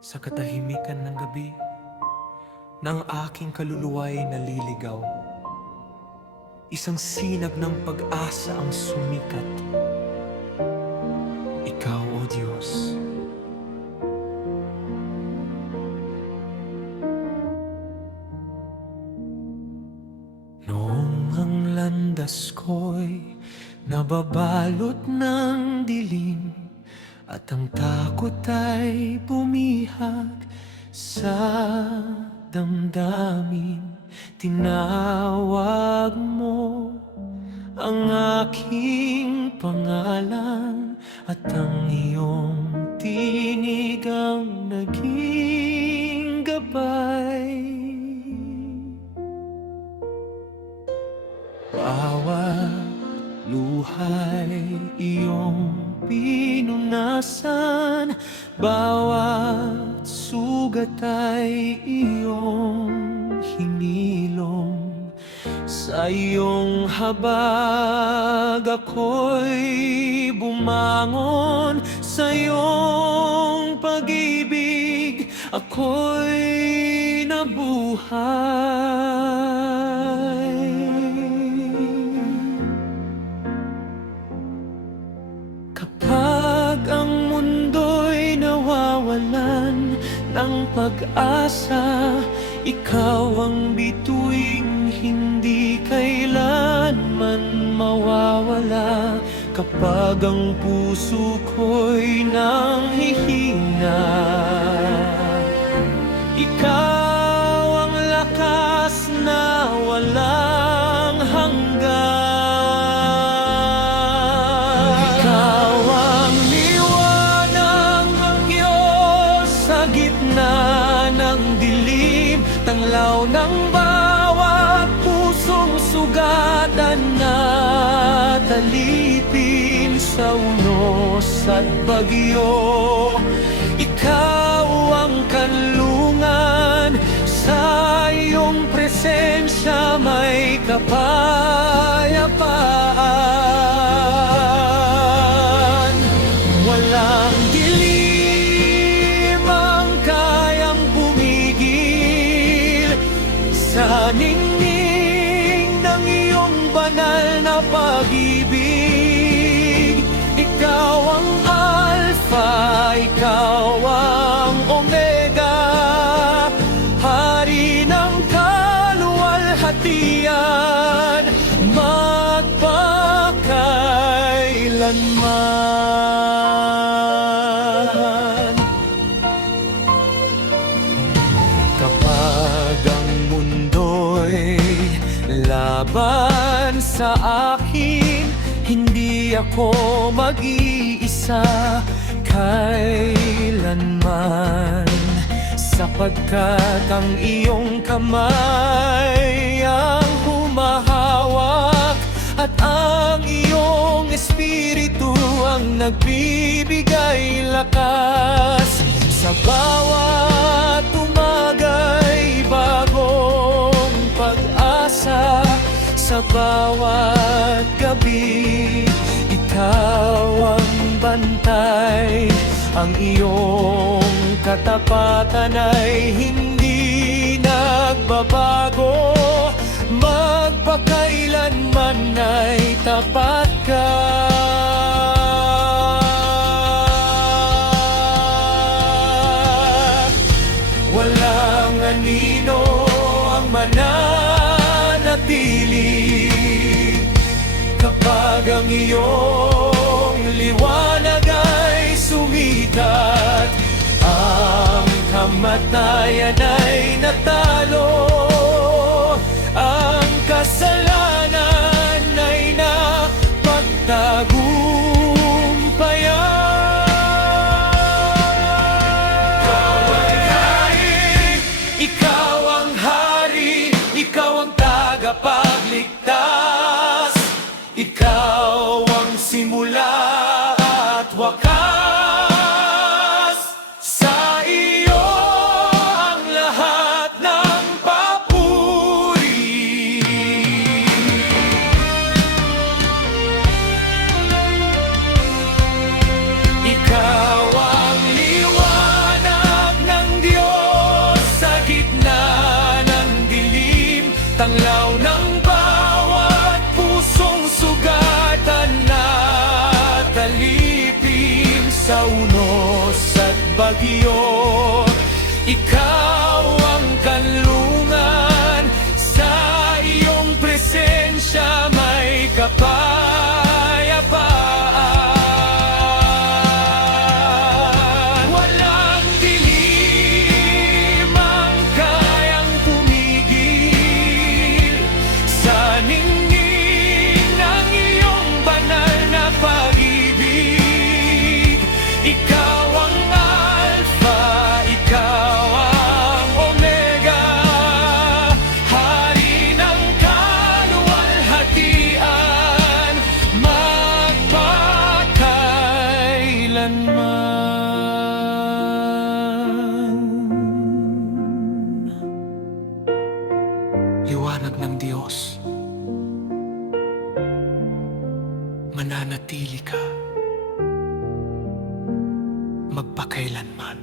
Sa katahimikan ng gabi, ng aking kaluluwa'y naliligaw. Isang sinag ng pag-asa ang sumikat. Ikaw, O Diyos. Noong ang landas ko'y nababalot ng dilim, at ang takot ay bumihag sa damdamin, tinawag mo ang aking pangalan, at ang iyong tinig ang naging gabay. Bawat luhay iyong pinunasan, bawat sugat ay iyong hinilom. Sa iyong habag ako'y bumangon, sa iyong pag-ibig ako'y nabuhay. Kapag ang mundo'y nawawalan ng pag-asa, ikaw ang bituing hindi kailanman mawawala. Kapag ang puso ko'y nanghihina, ikaw ang lakas na walang hanggan. Ikaw ang liwanag ng Diyos sa gitna ng dilim, tanglaw ng bawat pusong sugatan na talipin sa unos at bagyo. Ikaw ang kanlungan, sa iyong presensya may kapayapaan. Walang dilim ang kayang pumigil sa ningning ng iyong banal na pag-ibig. Ikaw ang Alpha, ikaw ang Omega, Hari ng kaluwalhatian, magpakailanman. Kapag ang mundo'y laban sa akin, hindi ako mag-iisa kailanman, sapagkat ang iyong kamay ang humahawak, at ang iyong espiritu ang nagbibigay lakas. Sa bawat umaga'y bagong pag-asa, sa bawat gabi ikaw ang bantay. Ang iyong katapatan ay hindi nagbabago, magpakailanman ay tapat ka. Walang anino ang mananatili kapag ang iyong liwanag ay sumikat. Ang kamatayan ay natalo, ang kasalanan ay napagtagumpayan. Ikaw ang hari, ikaw ang tagapagligtas, ikaw ang simula at wakas. Sa iyo ang lahat ng papuri. Ikaw ang liwanag na sugatan na talipin sa unos at bagyo. Ikaw ang kanlungan, sa iyong presensya may kapayapaan. Walang dilim ang kayang pumigil sa ningning ng iyong banal na pag-ibig. Ikaw ang Alpha, ikaw ang Omega, Hari ng kaluwalhatian, magpakailanman. Liwanag ng Diyos, mananatili ka magpakailanman.